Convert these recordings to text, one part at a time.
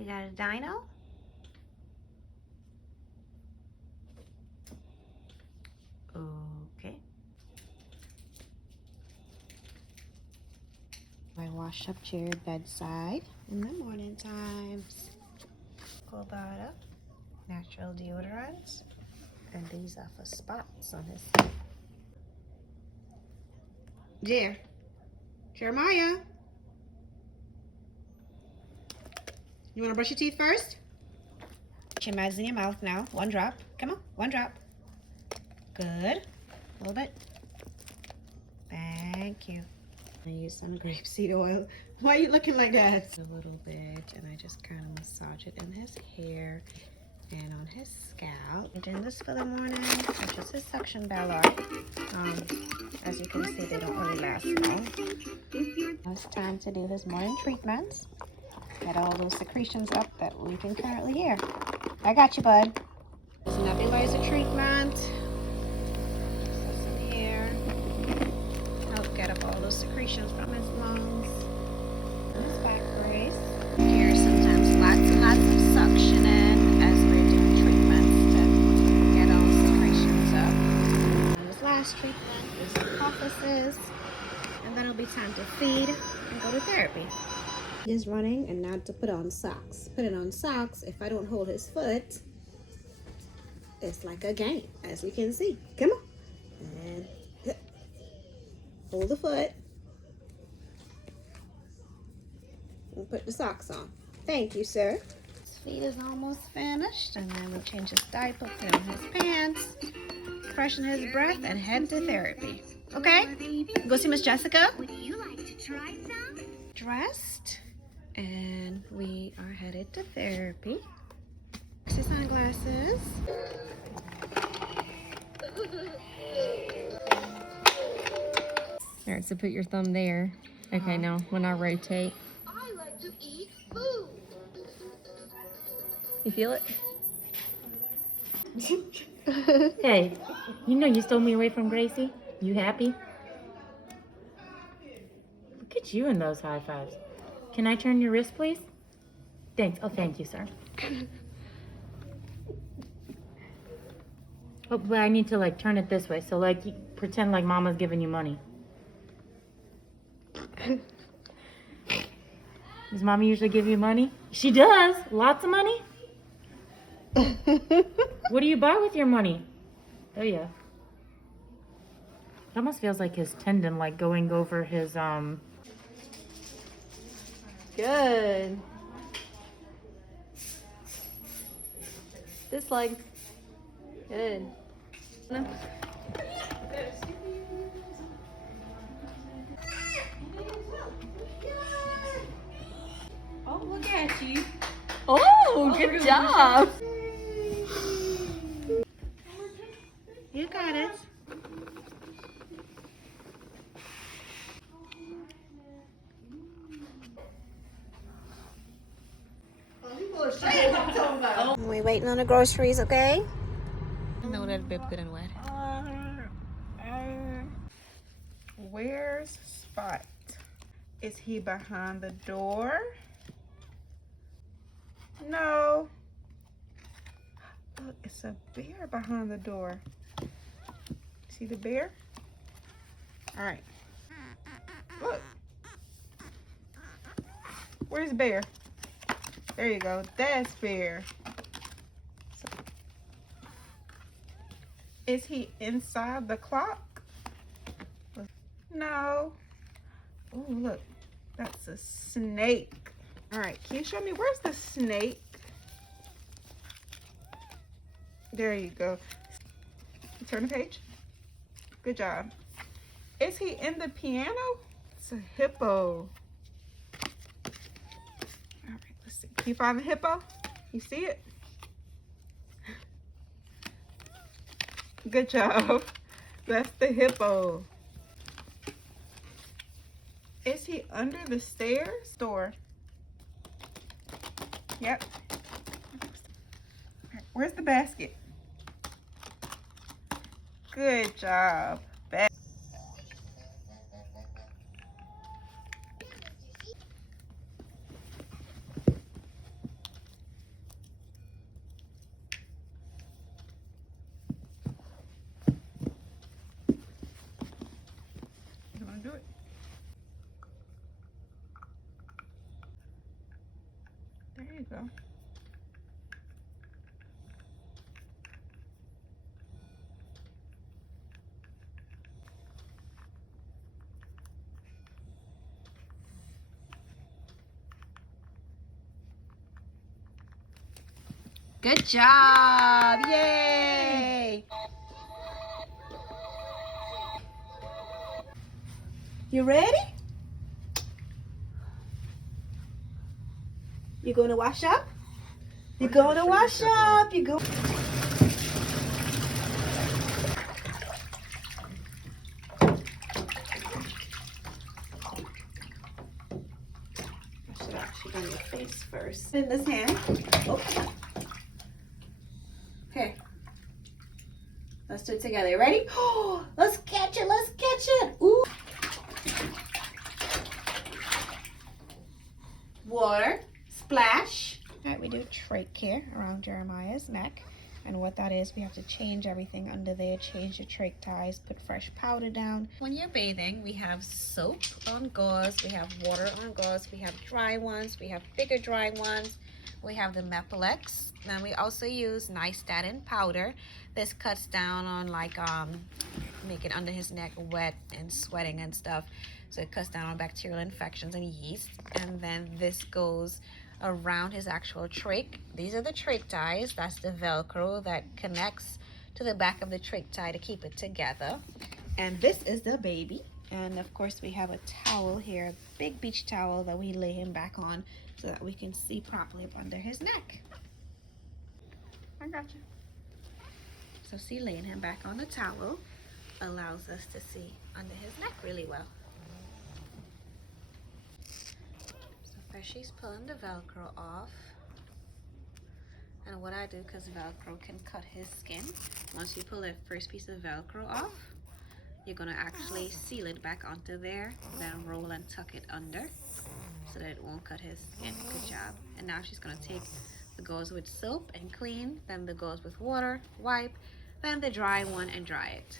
You got a dino? Okay. I wash up Jared bedside in the morning times. Pull that up. Natural deodorants. And these are for spots on his skin. Jeremiah. You want to brush your teeth first? Put your meds in your mouth now. One drop. Come on, one drop. Good. A little bit. Thank you. I use some grapeseed oil. Why are you looking like that? A little bit, and I just kind of massage it in his hair and on his scalp. I'm doing this for the morning, which is his suction belloc. As you can see, they don't really last long. Now it's time to do his morning treatments. Get all those secretions up that we can currently hear. I got you, bud. There's a nebulizer treatment. This in here. Help get up all those secretions from his lungs. His back brace. Here sometimes lots and lots of suctioning as we're doing treatments to get all the secretions up. And this last treatment is hypophysis. And then it'll be time to feed and go to therapy. Is running, and now to put on socks. Putting on socks, if I don't hold his foot, it's like a game, as you can see. Come on. And hold the foot. And put the socks on. Thank you, sir. His feet is almost finished, and then we'll change his diaper, put on his pants, freshen his breath, and head to therapy. Okay? Go see Miss Jessica. Would you like to try some? Dressed. And we are headed to therapy. His sunglasses. Alright, so put your thumb there. Okay, now when I rotate. I like to eat food. You feel it? Hey, you know you stole me away from Gracie? You happy? Look at you in those high fives. Can I turn your wrist, please? Thanks. Oh, thank you, sir. Oh, but I need to like turn it this way. So like you pretend like Mama's giving you money. Does Mommy usually give you money? She does. Lots of money. What do you buy with your money? Oh yeah. It almost feels like his tendon like going over his Good. This leg. Good. Oh, look at you. Oh, good job. You got it. We're waiting on the groceries, okay? No, that babe good and wet. Where's Spot? Is he behind the door? No. Look, it's a bear behind the door. See the bear? All right. Look. Where's Bear? There you go. That's Bear. Is he inside the clock? No. Oh, look. That's a snake. All right. Can you show me where's the snake? There you go. Turn the page. Good job. Is he in the piano? It's a hippo. All right, let's see. Can you find the hippo? You see it? Good job. That's the hippo. Is he under the stairs? Door. Yep. All right, where's the basket? Good job. Good job. Yay. You ready? You going to wash up? You going to wash up? You go. Wash it up. She's on your face first. In this hand. Oh. Okay. Let's do it together. Ready? Oh, let's catch it. Let's catch it. Ooh. Water. Splash. All right, we do trach here around Jeremiah's neck. And what that is, we have to change everything under there, change the trach ties, put fresh powder down. When you're bathing, we have soap on gauze, we have water on gauze, we have dry ones, we have bigger dry ones, we have the Mepilex. Then we also use nystatin powder. This cuts down on like making under his neck wet and sweating and stuff. So it cuts down on bacterial infections and yeast. And then this goes around his actual trach. These are the trach ties. That's the Velcro that connects to the back of the trach tie to keep it together. And this is the baby. And of course we have a towel here, a big beach towel that we lay him back on so that we can see properly up under his neck. I got you. So see, laying him back on the towel allows us to see under his neck really well. First she's pulling the Velcro off, and what I do, because Velcro can cut his skin, once you pull that first piece of Velcro off, you're going to actually seal it back onto there, then roll and tuck it under so that it won't cut his skin. Good job. And now she's going to take the gauze with soap and clean, then the gauze with water, wipe, then the dry one and dry it.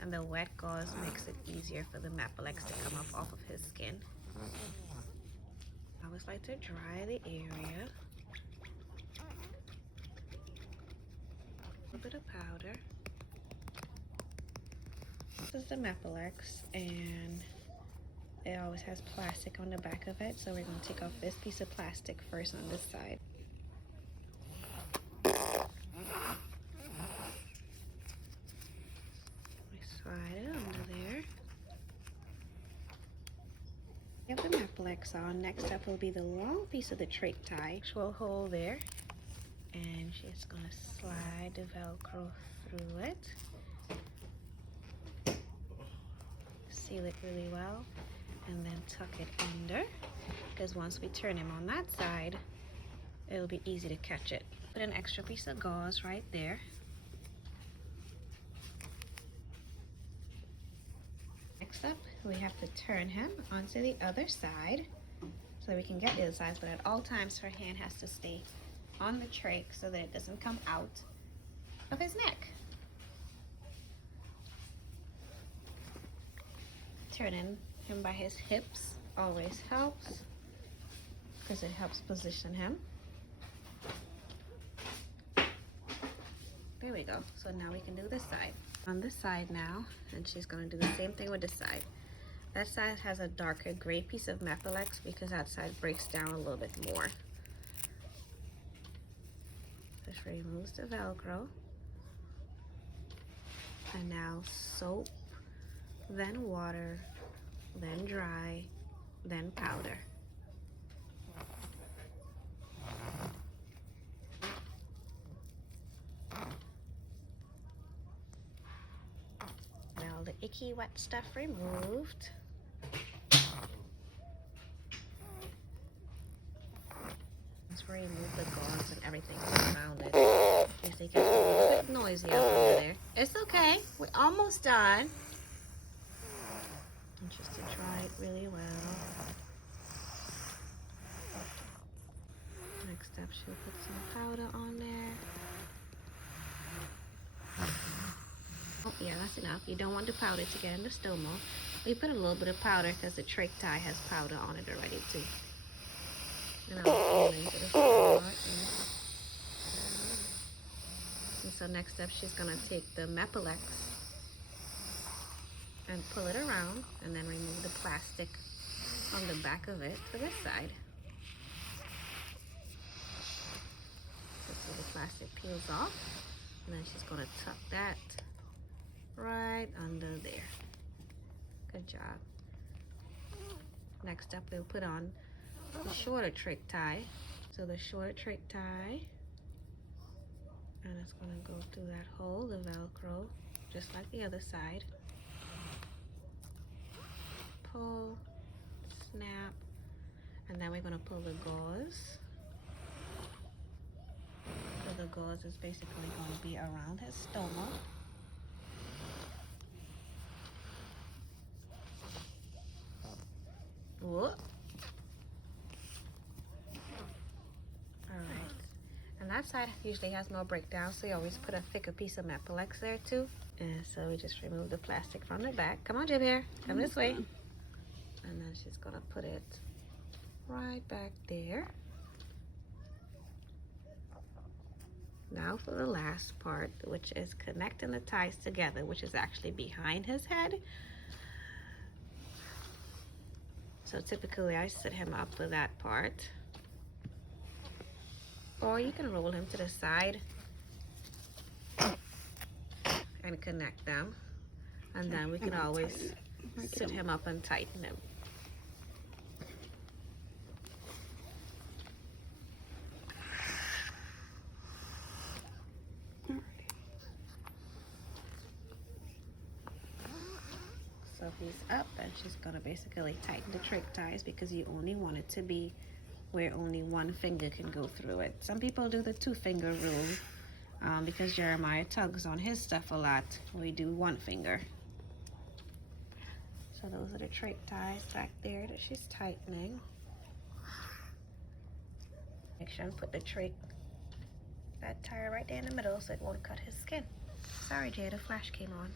And the wet gauze makes it easier for the Mepilex to come up off of his skin. I always like to dry the area. A little bit of powder. This is the Mepilex, and it always has plastic on the back of it, so we're going to take off this piece of plastic first on this side. Slide it under there. We have the Mepilex on. Next up will be the long piece of the trach tie. Actual hole there. And she's going to slide the Velcro through it. Seal it really well. And then tuck it under. Because once we turn him on that side, it'll be easy to catch it. Put an extra piece of gauze right there. Next up, we have to turn him onto the other side so we can get the other side, but at all times her hand has to stay on the trach so that it doesn't come out of his neck. Turning him by his hips always helps because it helps position him. There we go. So now we can do this side. On this side now, and she's going to do the same thing with this side. That side has a darker gray piece of Mepilex because that side breaks down a little bit more. Just removes the Velcro. And now soap, then water, then dry, then powder. Now the icky wet stuff removed. Let's remove the gauze and everything around it. Yes, it gets a little bit noisy up under there. It's okay. We're almost done. And just to dry it really well. Next up, she'll put some powder on there. Oh, yeah, that's enough. You don't want the powder to get in the stomo. We put a little bit of powder because the trach tie has powder on it already, too. And I'll into the floor. And so next up, she's going to take the Mepilex and pull it around and then remove the plastic on the back of it for this side. So the plastic peels off, and then she's gonna tuck that right under there. Good job. Next up, we'll put on the shorter trick tie. So the shorter trick tie, and it's gonna go through that hole, the Velcro, just like the other side. Pull, snap, and then we're gonna pull the gauze. So the gauze is basically gonna be around his stoma. Whoop. Alright. And that side usually has no breakdown, so you always put a thicker piece of Mepilex there too. And so we just remove the plastic from the back. Come on, Jib here. Come this way. And then she's gonna put it right back there. Now for the last part, which is connecting the ties together, which is actually behind his head. So typically I set him up for that part. Or you can roll him to the side and connect them. And then we can always sit him up and tighten him. So he's up, and she's gonna basically tighten the trick ties because you only want it to be where only one finger can go through it. Some people do the 2-finger rule because Jeremiah tugs on his stuff a lot. We do 1 finger. So those are the trick ties back there that she's tightening. Make sure and put the trick, that tie right there in the middle so it won't cut his skin. Sorry, Jay, the flash came on.